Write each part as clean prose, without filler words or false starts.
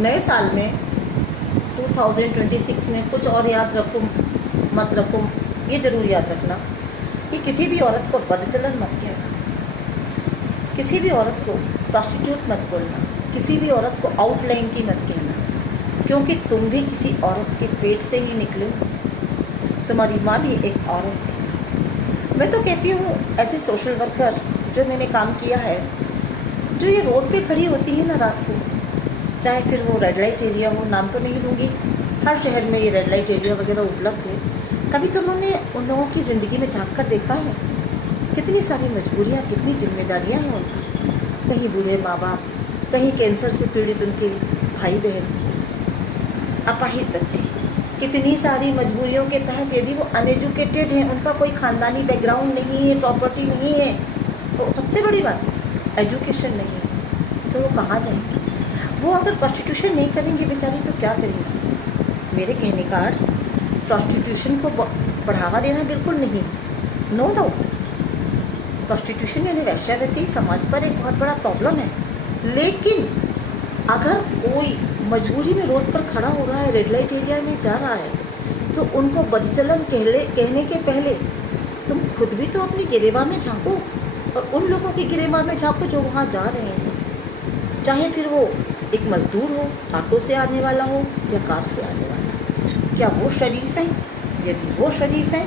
नए साल में 2026 में कुछ और याद रखो मत रखो, ये ज़रूर याद रखना कि किसी भी औरत को बदचलन मत कहना, किसी भी औरत को प्रॉस्टिट्यूट मत बोलना, किसी भी औरत को आउटलाइन की मत कहना, क्योंकि तुम भी किसी औरत के पेट से ही निकले हो। तुम्हारी माँ भी एक औरत थी। मैं तो कहती हूँ ऐसे सोशल वर्कर जो मैंने काम किया है, जो ये रोड पे खड़ी होती है ना रात को, चाहे फिर वो रेड लाइट एरिया हो, नाम तो नहीं लूँगी, हर शहर में ये रेड लाइट एरिया वगैरह उपलब्ध है। कभी तो उन्होंने उन लोगों की ज़िंदगी में झांक कर देखा है, कितनी सारी मजबूरियाँ, कितनी जिम्मेदारियाँ हैं उनकी। कहीं बूढ़े माँ बाप, कहीं कैंसर से पीड़ित उनके भाई बहन, अपाहिज बच्चे, कितनी सारी मजबूरियों के तहत यदि वो अनएजुकेटेड हैं, उनका कोई ख़ानदानी बैकग्राउंड नहीं है, प्रॉपर्टी नहीं है, तो सबसे बड़ी बात एजुकेशन नहीं है, तो वो कहाँ जाएंगे? वो अगर प्रॉस्टिट्यूशन नहीं करेंगे बेचारी तो क्या करेंगे? मेरे कहने का अर्थ प्रॉस्टिट्यूशन को बढ़ावा देना बिल्कुल नहीं, नो डाउट प्रॉस्टिट्यूशन यानी वेश्यावृत्ति समाज पर एक बहुत बड़ा प्रॉब्लम है। लेकिन अगर कोई मजबूरी में रोड पर खड़ा हो रहा है, रेड लाइट एरिया में जा रहा है, तो उनको बदचलन कहने के पहले तुम खुद भी तो अपनी गिरेबान में झांको और उन लोगों की गिरेबान में झांको जो वहाँ जा रहे हैं, चाहे फिर वो एक मजदूर हो, ऑटो से आने वाला हो या कार से आने वाला। क्या वो शरीफ हैं? यदि वो शरीफ हैं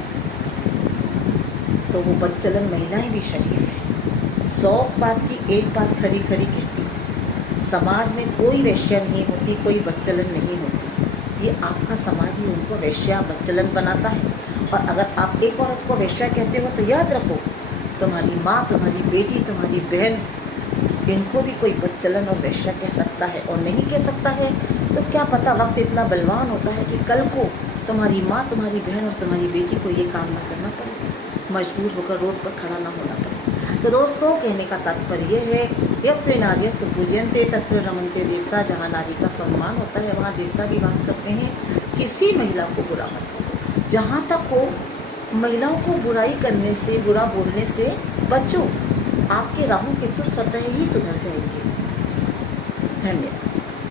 तो वो बदचलन महिलाएं भी शरीफ हैं। 100 बात की एक बात खरी खरी कहती, समाज में कोई वैश्या नहीं होती, कोई बदचलन नहीं होती। ये आपका समाज ही उनको वैश्या बदचलन बनाता है। और अगर आप एक औरत को वैश्या कहते हो तो याद रखो, तुम्हारी माँ, तुम्हारी बेटी, तुम्हारी बहन, इनको भी कोई बदचलन और वैश्या कह सकता है। और नहीं कह सकता है तो क्या पता वक्त इतना बलवान होता है कि कल को तुम्हारी माँ, तुम्हारी बहन और तुम्हारी बेटी को ये काम ना करना पड़े, मजबूर होकर रोड पर खड़ा ना होना पड़े। तो दोस्तों, कहने का तात्पर्य ये है, यत्र नार्यस्तु पूज्यन्ते तत्र रमन्ते देवता। जहाँ नारी का सम्मान होता है वहाँ देवता भी वास करते हैं। किसी महिला को बुरा मत करो। जहाँ तक हो महिलाओं को बुराई करने से, बुरा बोलने से बचो। आपके राहु केतु स्वतः ही सुधर जाएंगे। धन्यवाद।